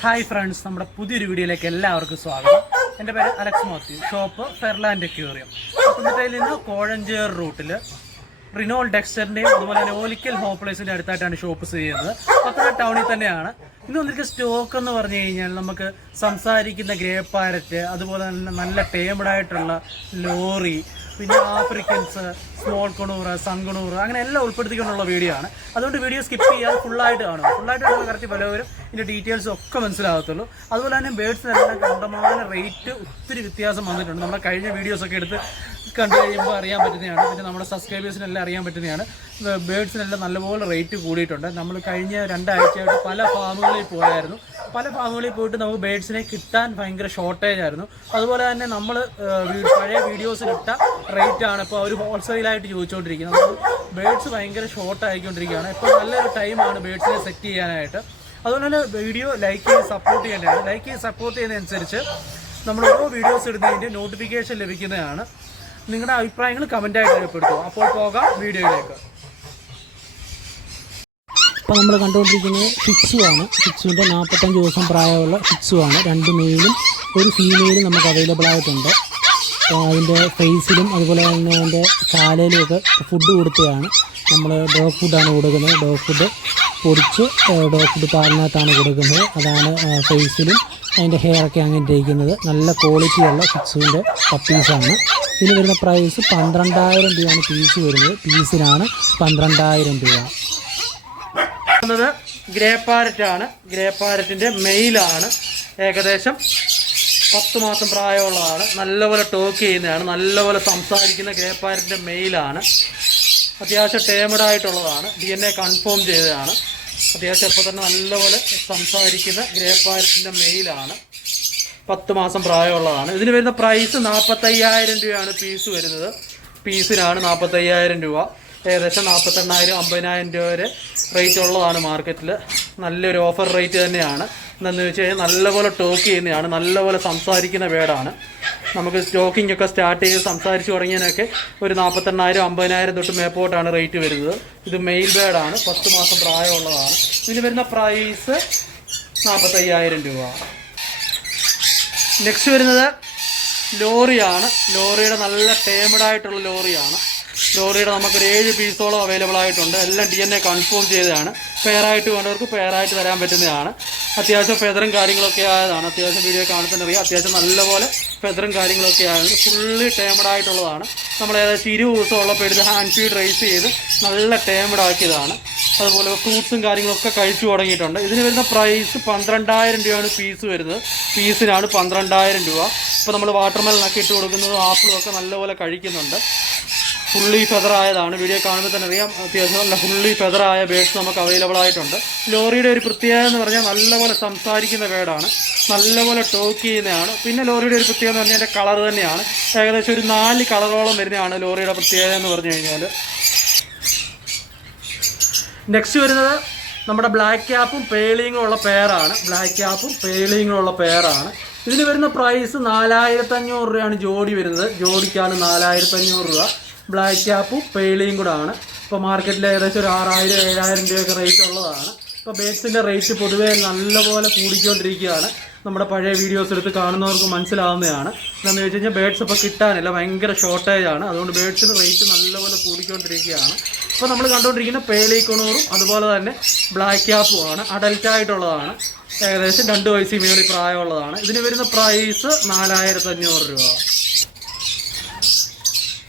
Hi friends നമ്മുടെ പുതിയൊരു വീഡിയോയിലേക്ക് എല്ലാവർക്കും സ്വാഗതം. എന്റെ പേര് അലക്സ് മോത്തി ഷോപ്പ് ഫെർലാൻഡ് അക്യൂറിയം പത്തനംതിട്ടയിൽ നിന്ന് കോഴഞ്ചേർ റൂട്ടിൽ റിനോൾ ഡെക്സ്റ്ററിന്റെയും അതുപോലെ തന്നെ ഓലിക്കൽ ഹോപ്ലേസിന്റെ അടുത്തായിട്ടാണ് ഷോപ്പ് ചെയ്യുന്നത്. പത്തനംതിട്ട ടൗണിൽ തന്നെയാണ്. ഇന്ന് വന്നിട്ട് സ്റ്റോക്ക് എന്ന് പറഞ്ഞു കഴിഞ്ഞാൽ നമുക്ക് സംസാരിക്കുന്ന ഗ്രേ പാരറ്റ് അതുപോലെ തന്നെ നല്ല ടേമഡായിട്ടുള്ള ലോറി പിന്നെ Africans small conure sun conure അങ്ങനെ എല്ലാം ഉൾപ്പെടുത്തിക്കൊണ്ടുള്ള വീഡിയോ ആണ്. അതുകൊണ്ട് വീഡിയോ സ്കിപ്പ് ചെയ്യാതെ ഫുള്ളായിട്ട് കാണുക. ഫുള്ളായിട്ട് കാണുന്ന കറക്റ്റ് പലവരും ഇതിന്റെ ഡീറ്റെയിൽസ് ഒക്കെ മനസ്സിലാകത്തുള്ളൂ. അതുപോലെ തന്നെ ബേഡ്സിനെല്ലാം കണ്ടമാന റേറ്റ് ഒത്തിരി വ്യത്യാസം വന്നിട്ടുണ്ട്. നമ്മുടെ കഴിഞ്ഞ വീഡിയോസൊക്കെ എടുത്ത് കണ്ടു കഴിയുമ്പോൾ അറിയാൻ പറ്റുന്നതാണ്. പിന്നെ നമ്മുടെ സബ്സ്ക്രൈബേഴ്സിനെല്ലാം അറിയാൻ പറ്റുന്നതാണ്. ബേഡ്സിനെല്ലാം നല്ലപോലെ റേറ്റ് കൂടിയിട്ടുണ്ട്. നമ്മൾ കഴിഞ്ഞ രണ്ടാഴ്ചയായിട്ട് പല ഫാമുകളിൽ പോയായിരുന്നു. പല ഫാമുകളിൽ പോയിട്ട് നമുക്ക് ബേഡ്സിനെ കിട്ടാൻ ഭയങ്കര ഷോർട്ടേജ് ആയിരുന്നു. അതുപോലെ തന്നെ നമ്മൾ പഴയ വീഡിയോസിലിട്ട റേറ്റ് ആണ് ഇപ്പോൾ അവർ ഹോൾസെയിലായിട്ട് ചോദിച്ചുകൊണ്ടിരിക്കുന്നത് ബേഡ്സ് ഭയങ്കര ഷോർട്ട് ആയിക്കൊണ്ടിരിക്കുകയാണ്. ഇപ്പോൾ നല്ലൊരു ടൈമാണ് ബേഡ്സിനെ സെറ്റ് ചെയ്യാനായിട്ട്. അതുപോലെ തന്നെ വീഡിയോ ലൈക്ക് ചെയ്ത് സപ്പോർട്ട് ചെയ്യേണ്ടതാണ്. ലൈക്ക് ചെയ്ത് സപ്പോർട്ട് ചെയ്യുന്നതനുസരിച്ച് നമ്മൾ ഓരോ വീഡിയോസ് ഇടുന്നതിന്റെ നോട്ടിഫിക്കേഷൻ ലഭിക്കുന്നതാണ്. നിങ്ങളുടെ അഭിപ്രായങ്ങൾ കമന്റായിട്ട് രേഖപ്പെടുത്തുക. അപ്പോൾ പോകാം വീഡിയോയിലേക്ക്. ഇപ്പോൾ നമ്മൾ കണ്ടുകൊണ്ടിരിക്കുന്നത് ഫിക്സു ആണ് ഫിക്സുവിന്റെ നാൽപ്പത്തഞ്ച് ദിവസം പ്രായമുള്ള ഫിക്സു ആണ് രണ്ട് മെയിലും ഒരു ഫീമെയിലും നമുക്ക് അവൈലബിൾ ആയിട്ടുണ്ട്. അതിന്റെ ഫേസിലും അതുപോലെ തന്നെ അതിന്റെ കാലയിലും ഫുഡ് കൊടുത്തതാണ്. നമ്മൾ ഡോഗ് ഫുഡാണ് കൊടുക്കുന്നത്. ഡോഗ് ഫുഡ് പൊടിച്ച് ഡോഗ് ഫുഡ് പാലിനകത്താണ് കൊടുക്കുന്നത്. അതാണ് ഫേസിലും അതിന്റെ ഹെയറൊക്കെ അങ്ങനെ ഇരിക്കുന്നത്. നല്ല ക്വാളിറ്റിയുള്ള ഫിക്സുവിന്റെ പപ്പീസാണ് ഇതിന് വരുന്ന പ്രൈസ് പന്ത്രണ്ടായിരം രൂപയാണ് പീസ് വരുന്നത്. പീസിനാണ് പന്ത്രണ്ടായിരം രൂപ. വന്നത് ഗ്രേ പാരറ്റ് ആണ്. ഗ്രേ പാരറ്റിന്റെ മെയിലാണ്. ഏകദേശം പത്ത് മാസം പ്രായമുള്ളതാണ്. നല്ലപോലെ ടോക്ക് ചെയ്യുന്നതാണ്. നല്ലപോലെ സംസാരിക്കുന്ന ഗ്രേ പാരറ്റിന്റെ മെയിലാണ്. അത്യാവശ്യം ടേമഡ് ആയിട്ടുള്ളതാണ്. ഡി എൻ എ കൺഫേം ചെയ്തതാണ്. അത്യാവശ്യം ഇപ്പോൾ തന്നെ നല്ലപോലെ സംസാരിക്കുന്ന ഗ്രേ പാരറ്റിന്റെ മെയിലാണ്. പത്ത് മാസം പ്രായമുള്ളതാണ്. ഇതിന് വരുന്ന പ്രൈസ് നാൽപ്പത്തയ്യായിരം രൂപയാണ് പീസ് വരുന്നത്. പീസിനാണ് നാൽപ്പത്തയ്യായിരം രൂപ. ഏകദേശം നാൽപ്പത്തെണ്ണായിരം അമ്പതിനായിരം രൂപ വരെ റേറ്റ് ഉള്ളതാണ് മാർക്കറ്റിൽ നല്ലൊരു ഓഫർ റേറ്റ് തന്നെയാണ്. എന്താണെന്ന് വെച്ച് കഴിഞ്ഞാൽ നല്ലപോലെ ടോക്ക് ചെയ്യുന്നതാണ്. നല്ലപോലെ സംസാരിക്കുന്ന വേടാണ്. നമുക്ക് സ്റ്റോക്കിംഗ് ഒക്കെ സ്റ്റാർട്ട് ചെയ്ത് സംസാരിച്ച് തുടങ്ങിയതിനൊക്കെ ഒരു നാൽപ്പത്തെണ്ണായിരം അമ്പതിനായിരം തൊട്ട് മേപ്പോട്ടാണ് റേറ്റ് വരുന്നത്. ഇത് മെയിൽ ബേഡാണ് പത്ത് മാസം പ്രായമുള്ളതാണ്. ഇതിന് വരുന്ന പ്രൈസ് നാൽപ്പത്തയ്യായിരം രൂപ. നെക്സ്റ്റ് വരുന്നത് ലോറിയാണ്. ലോറിയുടെ നല്ല ടേമഡായിട്ടുള്ള ലോറിയാണ്. ലോറിയുടെ നമുക്കൊരു ഏഴ് പീസോളം അവൈലബിൾ ആയിട്ടുണ്ട്. എല്ലാം ഡി എൻ എ കൺഫേം ചെയ്തതാണ്. പെയറായിട്ട് വേണ്ടവർക്ക് പെയറായിട്ട് തരാൻ പറ്റുന്നതാണ്. അത്യാവശ്യം ഫെതറും കാര്യങ്ങളൊക്കെ ആയതാണ്. അത്യാവശ്യം വീഡിയോ കാണുമ്പോൾ അറിയാം അത്യാവശ്യം നല്ലപോലെ ഫെതറും കാര്യങ്ങളൊക്കെ ആയത് ഫുള്ളി ടേമഡ് ആയിട്ടുള്ളതാണ്. നമ്മൾ ഏകദേശം ഇരുപത് ദിവസം ഉള്ളപ്പോൾ എടുത്ത് ഹാൻഡ് ഫീഡ് റേസ് ചെയ്ത് നല്ല ടേമഡ് ആക്കിയതാണ്. അതുപോലെ ഫ്രൂട്ട്സും കാര്യങ്ങളൊക്കെ കഴിച്ചു തുടങ്ങിയിട്ടുണ്ട്. ഇതിന് വരുന്ന പ്രൈസ് പന്ത്രണ്ടായിരം രൂപയാണ് പീസ് വരുന്നത്. പീസിനാണ് പന്ത്രണ്ടായിരം രൂപ. ഇപ്പോൾ നമ്മൾ വാട്ടർമെലനൊക്കെ ഇട്ട് കൊടുക്കുന്നതും ആപ്പിളും ഒക്കെ നല്ലപോലെ കഴിക്കുന്നുണ്ട്. ഫുള്ളി ഫെതർ ആയതാണ് വീഡിയോ കാണുമ്പോൾ തന്നെ അറിയാം. അത്യാവശ്യം നല്ല ഫുള്ളി ആയ ബേഡ്സ് നമുക്ക് അവൈലബിൾ ആയിട്ടുണ്ട്. ലോറിയുടെ ഒരു പ്രത്യേകത എന്ന് പറഞ്ഞാൽ നല്ലപോലെ സംസാരിക്കുന്ന ബേഡാണ് നല്ലപോലെ ടോക്ക് ചെയ്യുന്നതാണ്. പിന്നെ ലോറിയുടെ ഒരു പ്രത്യേകത എന്ന് പറഞ്ഞാൽ അതിന്റെ കളർ തന്നെയാണ്. ഏകദേശം ഒരു നാല് കളറോളം വരുന്നതാണ് ലോറിയുടെ പ്രത്യേകത എന്ന് പറഞ്ഞു കഴിഞ്ഞാൽ. നെക്സ്റ്റ് വരുന്നത് നമ്മുടെ ബ്ലാക്ക് ക്യാപ്പും പേളിങ്ങും ഉള്ള പെയറാണ് ബ്ലാക്ക് ക്യാപ്പും പേളിങ്ങും ഉള്ള പെയറാണ് ഇതിന് വരുന്ന പ്രൈസ് നാലായിരത്തഞ്ഞൂറ് രൂപയാണ് ജോഡി വരുന്നത്. ജോഡിക്കാണ് നാലായിരത്തഞ്ഞൂറ് രൂപ. ബ്ലാക്ക് ക്യാപ്പും പേളിയും കൂടെ ആണ് ഇപ്പോൾ മാർക്കറ്റിൽ ഏകദേശം ഒരു ആറായിരം ഏഴായിരം രൂപയൊക്കെ റേറ്റ് ഉള്ളതാണ്. ഇപ്പോൾ ബേഡ്സിന്റെ റേറ്റ് പൊതുവേ നല്ലപോലെ കൂടിക്കൊണ്ടിരിക്കുകയാണ്. നമ്മുടെ പഴയ വീഡിയോസ് എടുത്ത് കാണുന്നവർക്ക് മനസ്സിലാവുന്നതാണ്. എന്താണെന്ന് വെച്ച് കഴിഞ്ഞാൽ ബേഡ്സ് ഇപ്പോൾ കിട്ടാനില്ല. ഭയങ്കര ഷോർട്ടേജ് ആണ്. അതുകൊണ്ട് ബേഡ്സിന് റേറ്റ് നല്ലപോലെ കൂടിക്കൊണ്ടിരിക്കുകയാണ്. ഇപ്പോൾ നമ്മൾ കണ്ടുകൊണ്ടിരിക്കുന്ന പേളി കൊണൂറും അതുപോലെ തന്നെ ബ്ലാക്ക് ക്യാപ്പും ആണ്. അഡൽറ്റ് ആയിട്ടുള്ളതാണ്. ഏകദേശം രണ്ട് വയസ്സിൽ മേളിൽ പ്രായമുള്ളതാണ്. ഇതിന് വരുന്ന പ്രൈസ് നാലായിരത്തി അഞ്ഞൂറ് രൂപ.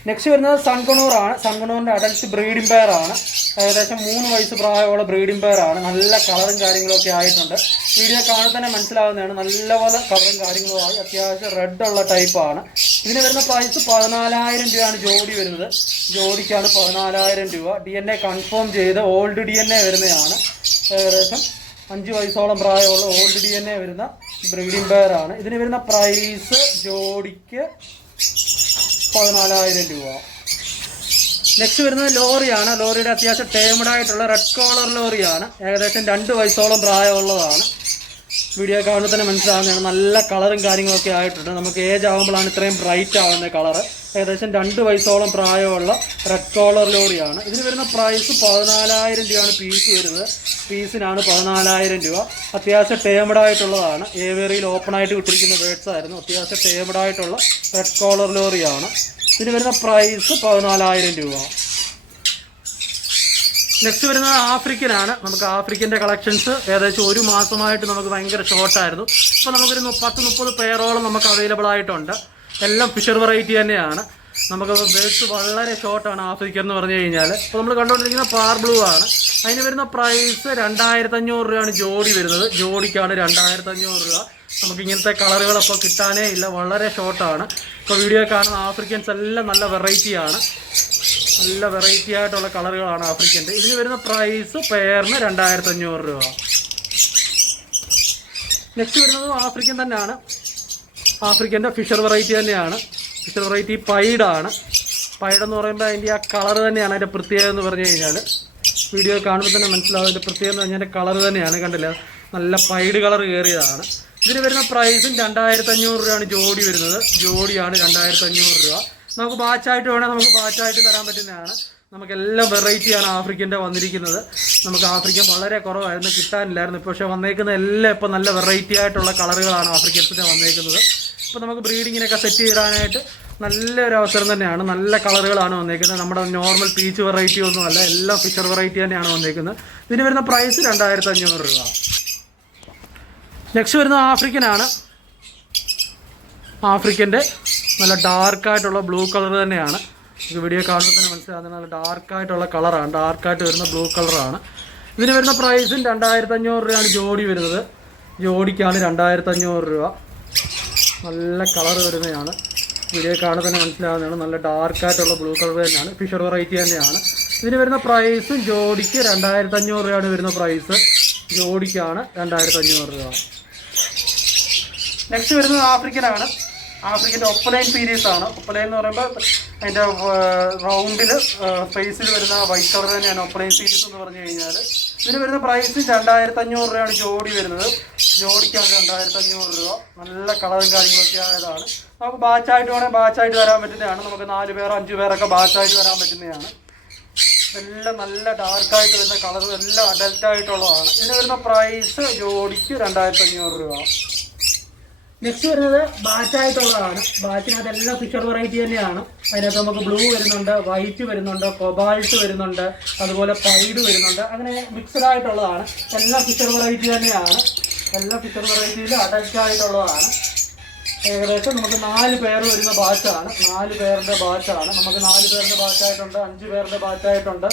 നെക്സ്റ്റ് വരുന്നത് സൺകണൂറാണ് സൺകണൂറിന്റെ അഡൽറ്റ് ബ്രീഡിംഗ് പെയർ ആണ്. ഏകദേശം മൂന്ന് വയസ്സ് പ്രായമുള്ള ബ്രീഡിംഗ് പെയർ ആണ്. നല്ല കളറും കാര്യങ്ങളൊക്കെ ആയിട്ടുണ്ട്. വീഡിയോ കാണാൻ തന്നെ മനസ്സിലാവുന്നതാണ്. നല്ലപോലെ കളറും കാര്യങ്ങളും ആയി. അത്യാവശ്യം റെഡുള്ള ടൈപ്പാണ് ഇതിന് വരുന്ന പ്രൈസ് പതിനാലായിരം രൂപയാണ് ജോഡി വരുന്നത്. ജോഡിക്കാണ് പതിനാലായിരം രൂപ. ഡി എൻ എ കൺഫേം ചെയ്ത് ഓൾഡ് ഡി എൻ എ വരുന്നതാണ്. ഏകദേശം അഞ്ച് വയസ്സോളം പ്രായമുള്ള ഓൾഡ് ഡി എൻ എ വരുന്ന ബ്രീഡിംഗ് പെയർ ആണ്. ഇതിന് വരുന്ന പ്രൈസ് ജോഡിക്ക് പതിനാലായിരം രൂപ. നെക്സ്റ്റ് വരുന്നത് ലോറിയാണ്. ലോറിയുടെ അത്യാവശ്യം ടേമഡ് ആയിട്ടുള്ള റെഡ് കോളർ ലോറിയാണ്. ഏകദേശം രണ്ട് വയസ്സോളം പ്രായമുള്ളതാണ്. വീഡിയോ കാണുമ്പോൾ തന്നെ മനസ്സിലാവുന്നതാണ്. നല്ല കളറും കാര്യങ്ങളൊക്കെ ആയിട്ടുണ്ട്. നമുക്ക് ഏജ് ആകുമ്പോഴാണ് ഇത്രയും ബ്രൈറ്റ് ആവുന്ന കളറ് ഏകദേശം രണ്ട് വയസ്സോളം പ്രായമുള്ള റെഡ് കോളർ ലോറിയാണ്. ഇതിന് വരുന്ന പ്രൈസ് പതിനാലായിരം രൂപയാണ് പീസ് വരുന്നത്. പീസിനാണ് പതിനാലായിരം രൂപ. അത്യാവശ്യം ടേമഡ് ആയിട്ടുള്ളതാണ്. ഏവേറിയിൽ ഓപ്പൺ ആയിട്ട് വിട്ടിരിക്കുന്ന ബേഡ്സ് ആയിരുന്നു. അത്യാവശ്യം ടേമഡ് ആയിട്ടുള്ള റെഡ് കോളർ ലോറിയാണ്. ഇതിന് വരുന്ന പ്രൈസ് പതിനാലായിരം രൂപ. നെക്സ്റ്റ് വരുന്നത് ആഫ്രിക്കനാണ് നമുക്ക് ആഫ്രിക്കന്റെ കളക്ഷൻസ് ഏകദേശം ഒരു മാസമായിട്ട് നമുക്ക് ഭയങ്കര ഷോർട്ടായിരുന്നു ഇപ്പോൾ നമുക്കൊരു പത്ത് മുപ്പത് പെയറോളം നമുക്ക് അവൈലബിൾ ആയിട്ടുണ്ട്. എല്ലാം ഫിഷർ വെറൈറ്റി തന്നെയാണ്. നമുക്ക് ബേഡ്സ് വളരെ ഷോർട്ടാണ് ആഫ്രിക്ക എന്ന് പറഞ്ഞു കഴിഞ്ഞാൽ ഇപ്പോൾ നമ്മൾ കണ്ടുകൊണ്ടിരിക്കുന്ന പാർ ബ്ലൂ ആണ്. അതിന് വരുന്ന പ്രൈസ് രണ്ടായിരത്തി അഞ്ഞൂറ് രൂപയാണ് ജോഡി വരുന്നത്. ജോഡിക്കാണ് രണ്ടായിരത്തി അഞ്ഞൂറ് രൂപ. നമുക്ക് ഇങ്ങനത്തെ കളറുകളൊക്കെ കിട്ടാനേ ഇല്ല. വളരെ ഷോർട്ടാണ് ഇപ്പോൾ വീഡിയോ കാണുന്ന ആഫ്രിക്കൻസ് എല്ലാം നല്ല വെറൈറ്റിയാണ് നല്ല വെറൈറ്റി ആയിട്ടുള്ള കളറുകളാണ് ആഫ്രിക്കന്റെ ഇതിന് വരുന്ന പ്രൈസ് പെയറിന് രണ്ടായിരത്തി അഞ്ഞൂറ് രൂപ. നെക്സ്റ്റ് വരുന്നത് ആഫ്രിക്കൻ തന്നെയാണ്. ആഫ്രിക്കന്റെ ഫിഷർ വെറൈറ്റി തന്നെയാണ്. ഫിഷർ വെറൈറ്റി പൈഡാണ്. പൈഡെന്ന് പറയുമ്പോൾ അതിന്റെ ആ കളർ തന്നെയാണ് അതിന്റെ പ്രത്യേകത എന്ന് പറഞ്ഞു കഴിഞ്ഞാൽ വീഡിയോ കാണുമ്പോൾ തന്നെ മനസ്സിലാവും അതിന്റെ പ്രത്യേകത എന്ന് പറഞ്ഞാൽ കളർ തന്നെയാണ്. കണ്ടില്ല? നല്ല പൈഡ് കളർ കയറിയതാണ് ഇതിന് വരുന്ന പ്രൈസും രണ്ടായിരത്തി അഞ്ഞൂറ് രൂപയാണ് ജോഡി വരുന്നത്. ജോഡിയാണ് രണ്ടായിരത്തി അഞ്ഞൂറ് രൂപ. നമുക്ക് ബാച്ചായിട്ട് വേണേൽ നമുക്ക് ബാച്ചായിട്ട് തരാൻ പറ്റുന്നതാണ്. നമുക്ക് എല്ലാ വെറൈറ്റിയാണ് ആഫ്രിക്കന്റെ വന്നിരിക്കുന്നത്. നമുക്ക് ആഫ്രിക്കൻ വളരെ കുറവായിരുന്നു. കിട്ടാനില്ലായിരുന്നു. പക്ഷേ വന്നേക്കുന്ന എല്ലാം ഇപ്പോൾ നല്ല വെറൈറ്റി ആയിട്ടുള്ള കളറുകളാണ് ആഫ്രിക്കൻസിന്റെ വന്നേക്കുന്നത്. ഇപ്പോൾ നമുക്ക് ബ്രീഡിങ്ങിനൊക്കെ സെറ്റ് ചെയ്യാനായിട്ട് നല്ലൊരു അവസരം തന്നെയാണ്. നല്ല കളറുകളാണ് വന്നേക്കുന്നത്. നമ്മുടെ നോർമൽ പീച്ച് വെറൈറ്റി ഒന്നുമല്ല എല്ലാം ഫിഷർ വെറൈറ്റി തന്നെയാണ് വന്നേക്കുന്നത്. ഇതിന് വരുന്ന പ്രൈസ് രണ്ടായിരത്തി അഞ്ഞൂറ് രൂപ. നെക്സ്റ്റ് വരുന്നത് ആഫ്രിക്കനാണ് ആഫ്രിക്കന്റെ നല്ല ഡാർക്കായിട്ടുള്ള ബ്ലൂ കളർ തന്നെയാണ്. വീഡിയോ കാണുമ്പോൾ തന്നെ മനസ്സിലാകുന്ന നല്ല ഡാർക്കായിട്ടുള്ള കളറാണ് ഡാർക്കായിട്ട് വരുന്ന ബ്ലൂ കളറാണ് ഇതിന് വരുന്ന പ്രൈസും രണ്ടായിരത്തി അഞ്ഞൂറ് രൂപയാണ് ജോഡി വരുന്നത്. ജോഡിക്കാണ് രണ്ടായിരത്തി അഞ്ഞൂറ് രൂപ. നല്ല കളർ വരുന്നതാണ്. വീഡിയോ കാണാൻ തന്നെ മനസ്സിലാകുന്നതാണ് നല്ല ഡാർക്കായിട്ടുള്ള ബ്ലൂ കളർ തന്നെയാണ്. ഫിഷർ വെറൈറ്റി തന്നെയാണ്. ഇതിന് വരുന്ന പ്രൈസും ജോഡിക്ക് രണ്ടായിരത്തി അഞ്ഞൂറ് രൂപയാണ് വരുന്ന പ്രൈസ് ജോഡിക്കാണ് രണ്ടായിരത്തി അഞ്ഞൂറ് രൂപ. നെക്സ്റ്റ് വരുന്നത് ആഫ്രിക്കനാണ് ആഫ്രിക്കന്റെ ഒപ്പലൈൻ സീരീസ് ആണ്. ഒപ്പലൈൻ എന്ന് പറയുമ്പോൾ അതിന്റെ റൗണ്ടിൽ ഫേസിൽ വരുന്ന വൈറ്റ് കളർ തന്നെയാണ് ഒപ്പലൈൻ സീരീസ് എന്ന് പറഞ്ഞു കഴിഞ്ഞാൽ ഇതിന് വരുന്ന പ്രൈസ് രണ്ടായിരത്തി അഞ്ഞൂറ് രൂപയാണ് ജോഡി വരുന്നത്. ജോഡിക്കാണ് രണ്ടായിരത്തി അഞ്ഞൂറ് രൂപ. നല്ല കളറും കാര്യങ്ങളൊക്കെ ആയതാണ്. നമുക്ക് ബാച്ചായിട്ട് വേണമെങ്കിൽ ബാച്ചായിട്ട് വരാൻ പറ്റുന്നതാണ്. നമുക്ക് നാല് പേർ അഞ്ച് പേരൊക്കെ ബാച്ചായിട്ട് വരാൻ പറ്റുന്നതാണ്. എല്ലാം നല്ല ഡാർക്കായിട്ട് വരുന്ന കളറും എല്ലാം അഡൽട്ടായിട്ടുള്ളതാണ് ഇതിന് വരുന്ന പ്രൈസ് ജോഡിക്ക് രണ്ടായിരത്തി അഞ്ഞൂറ് രൂപ. നെക്സ്റ്റ് വരുന്നത് ബാറ്റായിട്ടുള്ളതാണ് ബാറ്റിനകത്ത് എല്ലാം ഫിഷർ വെറൈറ്റി തന്നെയാണ്. അതിനകത്ത് നമുക്ക് ബ്ലൂ വരുന്നുണ്ട് വൈറ്റ് വരുന്നുണ്ട് കൊബാൾട്ട് വരുന്നുണ്ട് അതുപോലെ പൈഡ് വരുന്നുണ്ട്. അങ്ങനെ മിക്സഡ് ആയിട്ടുള്ളതാണ്. എല്ലാ ഫിഷർ വെറൈറ്റി തന്നെയാണ്. എല്ലാ ഫിഷർ വെറൈറ്റിയിൽ അഡൽറ്റ് ആയിട്ടുള്ളതാണ്. ഏകദേശം നമുക്ക് നാല് പേർ വരുന്ന ബാച്ചാണ് നാല് പേരുടെ ബാച്ചാണ് നമുക്ക് നാല് പേരുടെ ബാച്ചായിട്ടുണ്ട് അഞ്ച് പേരുടെ ബാച്ചായിട്ടുണ്ട്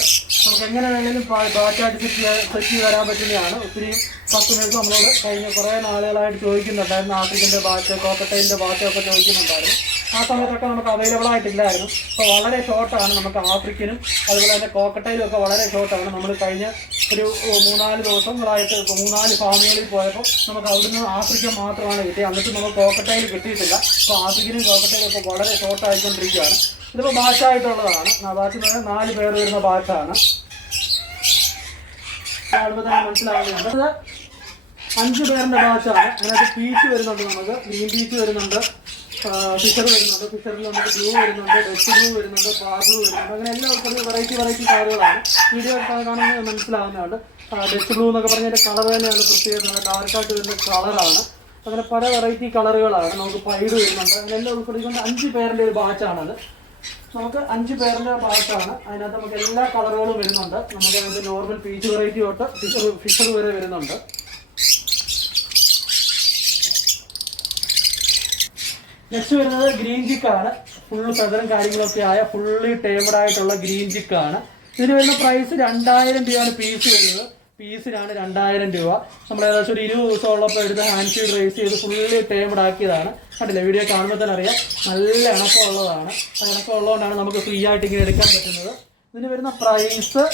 നമുക്ക് എങ്ങനെ വേണമെങ്കിലും ബാച്ചായിട്ട് സെറ്റ് സെറ്റ് തരാൻ പറ്റുന്നതാണ്. ഒത്തിരി കസ്റ്റമേഴ്സ് നമ്മളോട് കഴിഞ്ഞ കുറേ നാളുകളായിട്ട് ചോദിക്കുന്നുണ്ടായിരുന്നു. ആഫ്രിക്കന്റെ ബാച്ച് കോക്കട്ടൈലിന്റെ ബാച്ചൊക്കെ ചോദിക്കുന്നുണ്ടായിരുന്നു. ആ സമയത്തൊക്കെ നമുക്ക് അവൈലബിൾ ആയിട്ടില്ലായിരുന്നു. അപ്പോൾ വളരെ ഷോർട്ടാണ് നമുക്ക് ആഫ്രിക്കനും അതുപോലെ തന്നെ കോക്കട്ടൈലും ഒക്കെ വളരെ ഷോർട്ടാണ് നമ്മൾ കഴിഞ്ഞ ഒരു മൂന്നാൽ ദിവസങ്ങളായിട്ട് മൂന്നാൽ ഫാമുകളിൽ പോയപ്പോൾ നമുക്ക് അവിടുന്ന് ആഫ്രിക്കൻ മാത്രമാണ് കിട്ടിയത് എന്നിട്ട് നമുക്ക് കോക്കട്ടയിൽ കിട്ടിയിട്ടില്ല. അപ്പോൾ ആഫ്രിക്കനും കോക്കട്ടയിലും ഒക്കെ വളരെ ഷോർട്ടായിക്കൊണ്ടിരിക്കുകയാണ് ഇതിപ്പോൾ ബാച്ചായിട്ടുള്ളതാണ് ബാച്ച് എന്ന് പറഞ്ഞാൽ നാല് പേർ വരുന്ന ബാച്ചാണ് മനസ്സിലാവുന്നുണ്ട് അഞ്ച് പേരുടെ ബാച്ചാണ് അതിനകത്ത് പീച്ച് വരുന്നുണ്ട് നമുക്ക്. ഗ്രീൻ പീച്ച് വരുന്നുണ്ട്. ഫിഷർ വരുന്നുണ്ട്. ഫിഷറിൽ നമുക്ക് ബ്ലൂ വരുന്നുണ്ട്. ഡെസ്റ്റ് ബ്ലൂ വരുന്നുണ്ട്. പാർ ബ്ലൂ വരുന്നുണ്ട്. അങ്ങനെ എല്ലാവർക്കും വെറൈറ്റി വെറൈറ്റി കളറുകളാണ് വീഡിയോ കാണുമ്പോൾ മനസ്സിലാവുന്നതാണ്. ഡെസ്റ്റ് ബ്ലൂ എന്നൊക്കെ പറഞ്ഞതിന്റെ കളർ തന്നെയാണ് പ്രത്യേകത. ഡാർക്കായിട്ട് വരുന്ന കളറാണ് അങ്ങനെ പല വെറൈറ്റി കളറുകളാണ് നമുക്ക് പൈഡ് വരുന്നുണ്ട്. അങ്ങനെ എല്ലാം ഉൾപ്പെടുത്തിക്കൊണ്ട് അഞ്ച് പേരിന്റെ ഒരു ബാച്ചാണത് നമുക്ക് അഞ്ച് പേരിന്റെ ബാച്ചാണ് അതിനകത്ത് നമുക്ക് എല്ലാ കളറുകളും വരുന്നുണ്ട്. നമുക്ക് അതിന്റെ നോർമൽ പീച്ച് വെറൈറ്റി തൊട്ട് ഫിഷർ ഫിഷർ വരെ വരുന്നുണ്ട്. നെക്സ്റ്റ് വരുന്നത് ഗ്രീൻ ചിക്കാണ് ഫുള്ള് ഫെദറും കാര്യങ്ങളൊക്കെ ആയ ഫുള്ളി ടേമഡ് ആയിട്ടുള്ള ഗ്രീൻ ചിക്കാണ് ഇതിന് വരുന്ന പ്രൈസ് രണ്ടായിരം രൂപയാണ് പീസ് വരുന്നത്. പീസിനാണ് രണ്ടായിരം രൂപ. നമ്മൾ ഏകദേശം ഒരു ഇരുപത് ദിവസം ഉള്ളപ്പോൾ എടുത്ത് ഹാൻഡ് ഫീഡ് റേസ് ചെയ്ത് ഫുള്ളി ടേമഡ് ആക്കിയതാണ്. കണ്ടില്ല? വീഡിയോ കാണുമ്പോൾ തന്നെ അറിയാം. നല്ല ഇണക്കമുള്ളതാണ് ആ ഇണക്കമുള്ളതുകൊണ്ടാണ് നമുക്ക് ഫ്രീ ആയിട്ട് ഇങ്ങനെ എടുക്കാൻ പറ്റുന്നത്. ഇതിന് വരുന്ന പ്രൈസ്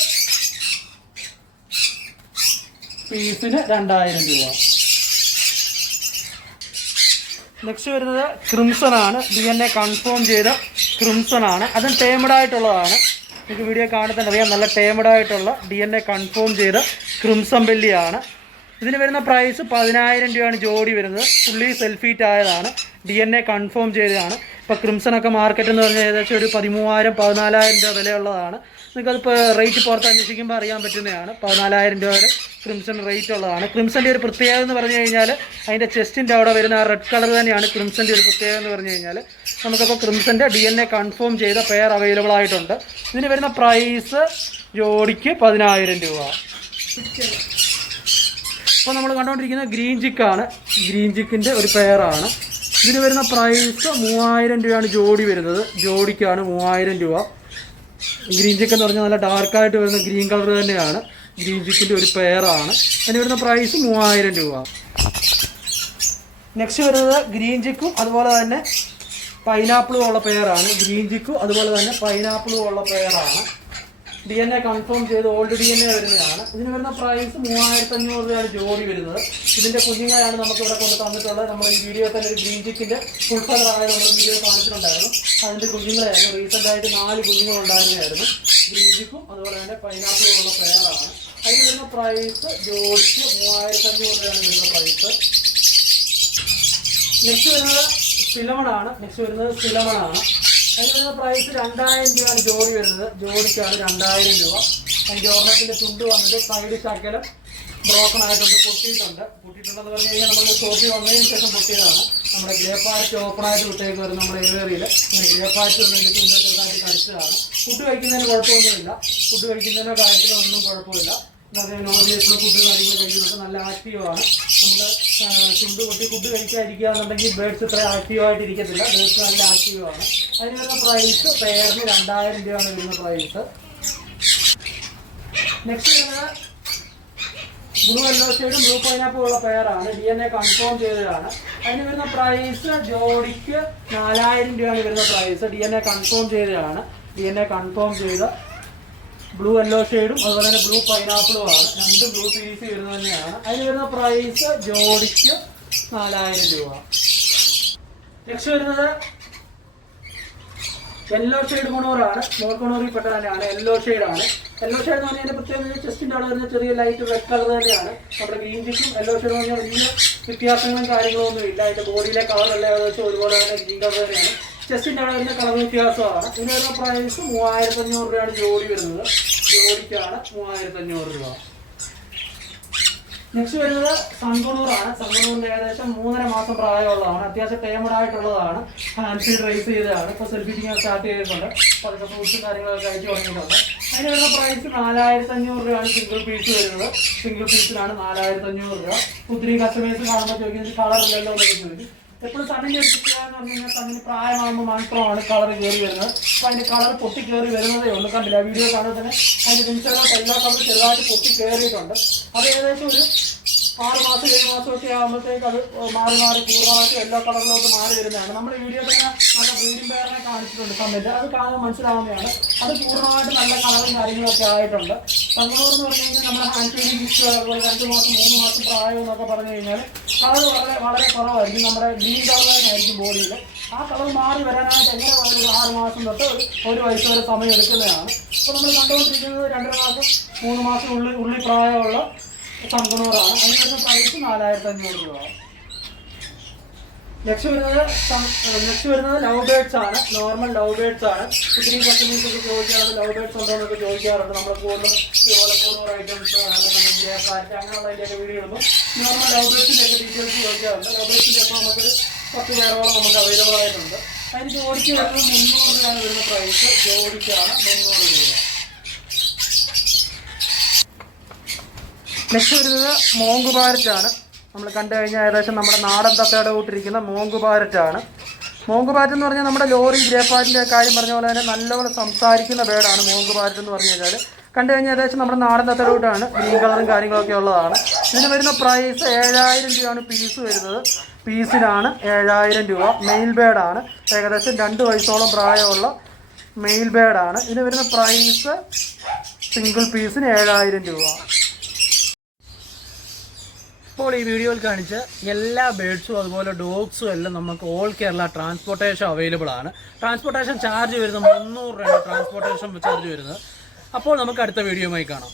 പീസിന് രണ്ടായിരം രൂപ. നെക്സ്റ്റ് വരുന്നത് ക്രിംസൺ ആണ്. ഡി എൻ എ കൺഫേം ചെയ്ത ക്രിംസൺ ആണ്. അതും ടേമഡ് ആയിട്ടുള്ളതാണ്. നിങ്ങൾക്ക് വീഡിയോ കാണുമ്പോൾ അറിയാം നല്ല ടേമഡ് ആയിട്ടുള്ള ഡി എൻ എ കൺഫേം ചെയ്ത ക്രിംസൺ ബെല്ലിയാണ് ഇതിന് വരുന്ന പ്രൈസ് പതിനായിരം രൂപയാണ് ജോഡി വരുന്നത്. ഫുള്ളി സെൽഫീറ്റ് ആയതാണ്. ഡി എൻ എ കൺഫേം ചെയ്തതാണ്. ഇപ്പോൾ ക്രിംസൺ ഒക്കെ മാർക്കറ്റ് എന്ന് പറഞ്ഞാൽ ഏകദേശം ഒരു പതിമൂവായിരം പതിനാലായിരം രൂപ വിലയുള്ളതാണ്. നിങ്ങൾക്കതിപ്പോൾ റേറ്റ് പുറത്ത് അന്വേഷിക്കുമ്പോൾ അറിയാൻ പറ്റുന്നതാണ്. പതിനാലായിരം രൂപ വരെ ക്രിംസൺ റേറ്റ് ഉള്ളതാണ്. ക്രിംസന്റെ ഒരു പ്രത്യേകത എന്ന് പറഞ്ഞു കഴിഞ്ഞാൽ അതിന്റെ ചെസ്റ്റിന്റെ അവിടെ വരുന്ന ആ റെഡ് കളർ തന്നെയാണ് ക്രിംസന്റെ ഒരു പ്രത്യേകത എന്ന് പറഞ്ഞു കഴിഞ്ഞാൽ നമുക്കപ്പോൾ ക്രിംസന്റെ ഡി എൻ എ കൺഫേം ചെയ്ത പെയർ അവൈലബിൾ ആയിട്ടുണ്ട്. ഇതിന് വരുന്ന പ്രൈസ് ജോഡിക്ക് പതിനായിരം രൂപ. ഇപ്പോൾ നമ്മൾ കണ്ടുകൊണ്ടിരിക്കുന്നത് ഗ്രീൻ ചിക്കാണ് ഗ്രീൻ ചിക്കിന്റെ ഒരു പെയറാണ് ഇതിന് വരുന്ന പ്രൈസ് മൂവായിരം രൂപയാണ് ജോഡി വരുന്നത്. ജോഡിക്കാണ് മൂവായിരം രൂപ. ഗ്രീൻ ചിക്ക് എന്ന് പറഞ്ഞാൽ നല്ല ഡാർക്കായിട്ട് വരുന്ന ഗ്രീൻ കളർ തന്നെയാണ്. ഗ്രീൻ ചിക്കിന്റെ ഒരു പെയറാണ് അതിന് വരുന്ന പ്രൈസ് മൂവായിരം രൂപ. നെക്സ്റ്റ് വരുന്നത് ഗ്രീൻ ചിക്കും അതുപോലെ തന്നെ പൈനാപ്പിളും ഉള്ള പെയറാണ് ഗ്രീൻ ചിക്കും അതുപോലെ തന്നെ പൈനാപ്പിളും ഉള്ള പെയറാണ് ഡി എൻ എ കൺഫേം ചെയ്ത് ഓൾഡ് ഡി എൻ എ വരുന്നതാണ്. ഇതിന് വരുന്ന പ്രൈസ് മൂവായിരത്തി അഞ്ഞൂറ് രൂപയാണ് ജോഡി വരുന്നത്. ഇതിന്റെ കുഞ്ഞുങ്ങളാണ് നമുക്ക് ഇവിടെ കൊണ്ട് തന്നിട്ടുള്ളത്. നമ്മൾ ഈ വീഡിയോ തന്നെ ഒരു ഗ്രീൻ ചിക്കിന്റെ ഫുൾ നമ്മൾ വീഡിയോ കാണിച്ചിട്ടുണ്ടായിരുന്നു. അതിന്റെ കുഞ്ഞുങ്ങളായിരുന്നു റീസെന്റ് ആയിട്ട് നാല് കുഞ്ഞുങ്ങൾ ഉണ്ടായിരുന്നതായിരുന്നു ചിക്കും അതുപോലെ തന്നെ പൈനാപ്പിളും ഉള്ള പെയറാണ് അതിന് വരുന്ന പ്രൈസ് ജോഡിക്ക് മൂവായിരത്തി അഞ്ഞൂറ് രൂപയാണ് വരുന്ന പ്രൈസ് നെക്സ്റ്റ് വരുന്നത് സിലമണാണ് നെക്സ്റ്റ് വരുന്നത് സിലമണാണ് അതിന് വരുന്ന പ്രൈസ് രണ്ടായിരം രൂപയാണ് ജോറി വരുന്നത്. ജോഡിക്കാണ് രണ്ടായിരം രൂപ. അതിന്റെ ഒരെണ്ണത്തിന്റെ തുണ്ട് വന്നിട്ട് സൈഡ് ശകലം ബ്രോക്കൺ ആയിട്ടുണ്ട് പൊട്ടിയിട്ടുണ്ട്. പൊട്ടിയിട്ടുണ്ടെന്ന് പറഞ്ഞു കഴിഞ്ഞാൽ നമ്മൾ ഷോപ്പിൽ വന്നതിന് ശേഷം പൊട്ടിയതാണ്. നമ്മുടെ ഗ്രേപ്പാറ്റ് ഓപ്പൺ ആയിട്ട് കുട്ടികൾക്ക് വരും നമ്മുടെ ഏവേറിയിൽ ഇങ്ങനെ ഗ്രേപ്പാറ്റ് വന്നതിന്റെ തുണ്ട് ചെറുതായിട്ട് കഴിച്ചതാണ് ഫുഡ് കഴിക്കുന്നതിന് കുഴപ്പമൊന്നുമില്ല. ഫുഡ് കഴിക്കുന്നതിനോ കാര്യത്തിനോ ഒന്നും കുഴപ്പമില്ല. നോർമലി ഫുഡ് കാര്യങ്ങൾ കഴിക്കുന്നത് നല്ല ആക്റ്റീവാണ് നമുക്ക് ചുണ്ട് കൊട്ടി ഫുഡ് കഴിക്കാതിരിക്കുക എന്നുണ്ടെങ്കിൽ ബേഡ്സ് ഇത്ര ആക്റ്റീവായിട്ട് ഇരിക്കത്തില്ല ബേഡ്സ് നല്ല ആക്റ്റീവാണ് അതിന് വരുന്ന പ്രൈസ് പെയറിന് രണ്ടായിരം രൂപയാണ് വരുന്ന പ്രൈസ് നെക്സ്റ്റ് വരുന്നത് ബ്ലൂ യെല്ലോ ഷെയ്ഡും ബ്ലൂ പൈനാപ്പിൾ ഉള്ള പെയറാണ് ഡി എൻ എ കൺഫേം ചെയ്തതാണ്. അതിന് വരുന്ന പ്രൈസ് ജോഡിക്ക് നാലായിരം രൂപയാണ് വരുന്ന price D N A confirm ചെയ്തതാണ്. ഡി എൻ എ കൺഫേം ചെയ്ത ബ്ലൂ യെല്ലോ ഷെയ്ഡും അതുപോലെ തന്നെ ബ്ലൂ പൈനാപ്പിളും ആണ്. രണ്ട് ബ്ലൂ പീസ് വരുന്നത് തന്നെയാണ്. അതിന് വരുന്ന പ്രൈസ് ജോഡിക്ക് നാലായിരം രൂപ. നെക്സ്റ്റ് വരുന്നത് യെല്ലോ ഷെയ്ഡ് കൊണൂറാണ് മോർ കൊണൂറിൽ പെട്ട തന്നെയാണ്. യെല്ലോ ഷെയ്ഡാണ് യെല്ലോ ഷെയ്ഡ് എന്ന് പറഞ്ഞാൽ പ്രത്യേകത ചെസ്റ്റിന്റെ അവിടെ വരുന്ന ചെറിയ ലൈറ്റ് റെഡ് കളർ തന്നെയാണ്. നമ്മുടെ ഗ്രീൻ ചിക്കും യെല്ലോ ഷെയ്ഡ് എന്ന് പറഞ്ഞാൽ വലിയ വ്യത്യാസങ്ങളും കാര്യങ്ങളൊന്നും ഇല്ല. അതിന്റെ ബോഡിയിലെ കളറല്ല ഏകദേശം ഒരുപോലെ തന്നെ ഗ്രീൻ കളർ തന്നെയാണ്. ചെസ്റ്റിന്റെ അവിടെ കളർ വ്യത്യാസമാണ്. ഇതിന് വരുന്ന പ്രൈസ് മൂവായിരത്തി അഞ്ഞൂറ് രൂപയാണ് ജോഡി വരുന്നത്. ജോഡിക്കാണ് മൂവായിരത്തി അഞ്ഞൂറ് രൂപ. നെക്സ്റ്റ് വരുന്നത് സംഗണൂറാണ് സൺകുണൂറിന്റെ ഏകദേശം മൂന്നര മാസം പ്രായമുള്ളതാണ്. അത്യാവശ്യം ടേമഡ് ആയിട്ടുള്ളതാണ് ഹാൻഡ് റൈസ് ചെയ്തതാണ് ഇപ്പോൾ സെൽഫിറ്റിങ് സ്റ്റാർട്ട് ചെയ്തിട്ടുണ്ട്. അപ്പോൾ അതൊക്കെ ഫ്രൂട്ട്സും കാര്യങ്ങളൊക്കെ കഴിച്ച് തുടങ്ങിയിട്ടുണ്ട്. അതിന് വരുന്ന പ്രൈസ് നാലായിരത്തി അഞ്ഞൂറ് രൂപയാണ് സിംഗിൾ പീസ് വരുന്നത്. സിംഗിൾ പീസിലാണ് നാലായിരത്തി അഞ്ഞൂറ് രൂപ. ഒത്തിരി കസ്റ്റമേഴ്സ് കാണുമ്പോൾ ചോദിക്കുന്നത് കളർ എന്നൊക്കെ ചോദിക്കും. എപ്പോഴും കണ്ണിന്റെ ഒരു എന്ന് പറഞ്ഞു കഴിഞ്ഞാൽ കണ്ണിന് പ്രായമാകുമ്പോൾ മാത്രമാണ് കളർ കയറി വരുന്നത്. അപ്പോൾ അതിന്റെ കളർ പൊട്ടി കയറി വരുന്നതേ ഉള്ളൂ. കണ്ടില്ല? വീഡിയോ കാണുമ്പോൾ തന്നെ അതിന്റെ നിമിഷങ്ങളൊക്കെ എല്ലാ കളറും ചെറുതായിട്ട് പൊട്ടി കയറിയിട്ടുണ്ട്. അത് ഏകദേശം ഒരു ആറ് മാസം ഏഴ് മാസമൊക്കെ ആകുമ്പോഴത്തേക്ക് അത് മാറി മാറി പൂർണമായിട്ട് എല്ലാ കളറിലോട്ട് മാറി വരുന്നതാണ്. നമ്മുടെ വീഡിയോ തന്നെ നല്ല ബ്രീഡിംഗ് പേരിനെ കാണിച്ചിട്ടുണ്ട് സമയത്ത്. അത് കാണാൻ മനസ്സിലാവുന്നതാണ്. അത് പൂർണമായിട്ട് നല്ല കളറും കാര്യങ്ങളൊക്കെ ആയിട്ടുണ്ട്. തങ്ങളൂർ എന്ന് പറഞ്ഞു കഴിഞ്ഞാൽ നമ്മുടെ ഹാൻഡ് ഫീഡിംഗ് ഫിഷ് അതുപോലെ രണ്ട് മാസം മൂന്ന് മാസം പ്രായം എന്നൊക്കെ പറഞ്ഞു കഴിഞ്ഞാൽ കളർ വളരെ വളരെ കുറവായിരിക്കും. നമ്മുടെ ഗ്രീൻ കളർ തന്നെയായിരിക്കും ബോഡിയിൽ ആ കളർ മാറി വരാനായിട്ട് എങ്ങനെ പറഞ്ഞു ആറ് മാസം തൊട്ട് ഒരു വയസ്സ് വരെ സമയം എടുക്കുന്നതാണ്. അപ്പോൾ നമ്മൾ കണ്ടുകൊണ്ടിരിക്കുന്നത് രണ്ടര മാസം മൂന്ന് മാസം ഉള്ളിൽ ഉള്ളിൽ പ്രായമുള്ള സൺകുണൂറാണ് അതിന് വരുന്ന പ്രൈസ് നാലായിരത്തി അഞ്ഞൂറ് രൂപ. നെക്സ്റ്റ് വരുന്നത് നെക്സ്റ്റ് വരുന്നത് ലവ് ബേഡ്സ് ആണ്. നോർമൽ ലവ് ബേഡ്സ് ആണ്. ഒത്തിരി കസ്റ്റമേഴ്സ് ഒക്കെ ചോദിക്കാറുണ്ട്. ലവ് ബേഡ്സ് ഉണ്ടോ എന്നൊക്കെ ചോദിക്കാറുണ്ട്. നമ്മൾ കൂടുതലും ഇതുപോലെ കൂണൂർ ഐറ്റംസ് അല്ലെങ്കിൽ കാറ്റ് അങ്ങനെയുള്ളതിന്റെയൊക്കെ വീഡിയോ ഇടുമ്പോൾ നോർമൽ ലവ് ബേഡ്സിന്റെ ഒക്കെ ഡീറ്റെയിൽസ് ചോദിക്കാറുണ്ട്. ലവ് ബേഡ്സിന്റെ ഒക്കെ നമുക്കൊരു പത്ത് പേരോളം നമുക്ക് അവൈലബിൾ ആയിട്ടുണ്ട്. അതിന് ജോഡിക്ക് വരുന്നത് മുന്നൂറ് രൂപയാണ് വരുന്ന പ്രൈസ് ജോഡിക്കാണ് മുന്നൂറ് രൂപ. നെക്സ്റ്റ് വരുന്നത് മോങ്ക് പാരറ്റാണ്. നമ്മൾ കണ്ടു കഴിഞ്ഞാൽ ഏകദേശം നമ്മുടെ നാടൻ തത്തയുടെ കൂട്ടിരിക്കുന്ന മോങ്ക് പാരറ്റാണ്. മോങ്ക് പാരറ്റ് എന്ന് പറഞ്ഞാൽ നമ്മുടെ ലോറി ഗ്രേപ്പാറ്റിന്റെ കാര്യം പറഞ്ഞ പോലെ തന്നെ നല്ലപോലെ സംസാരിക്കുന്ന ബേഡാണ് മോങ്ക് പാരറ്റ് എന്ന് പറഞ്ഞു കഴിഞ്ഞാൽ കണ്ടു കഴിഞ്ഞാൽ ഏകദേശം നമ്മുടെ നാടൻ തത്തയുടെ കൂട്ടാണ്. ഗ്രീൻ കളറും കാര്യങ്ങളൊക്കെ ഉള്ളതാണ്. ഇതിന് വരുന്ന പ്രൈസ് ഏഴായിരം രൂപയാണ് പീസ് വരുന്നത്. പീസിനാണ് ഏഴായിരം രൂപ. മെയിൽ ബേഡാണ് ഏകദേശം രണ്ട് വയസ്സോളം പ്രായമുള്ള മെയിൽ ബേഡാണ് ഇതിന് വരുന്ന പ്രൈസ് സിംഗിൾ പീസിന് ഏഴായിരം രൂപ. ഇപ്പോൾ ഈ വീഡിയോയിൽ കാണിച്ച എല്ലാ ബേഡ്സും അതുപോലെ ഡോഗ്സും എല്ലാം നമുക്ക് ഓൾ കേരള ട്രാൻസ്പോർട്ടേഷൻ അവൈലബിൾ ആണ്. ട്രാൻസ്പോർട്ടേഷൻ ചാർജ് വരുന്നത് മുന്നൂറ് രൂപയാണ് ട്രാൻസ്പോർട്ടേഷൻ ചാർജ് വരുന്നത്. അപ്പോൾ നമുക്ക് അടുത്ത വീഡിയോയുമായി കാണാം.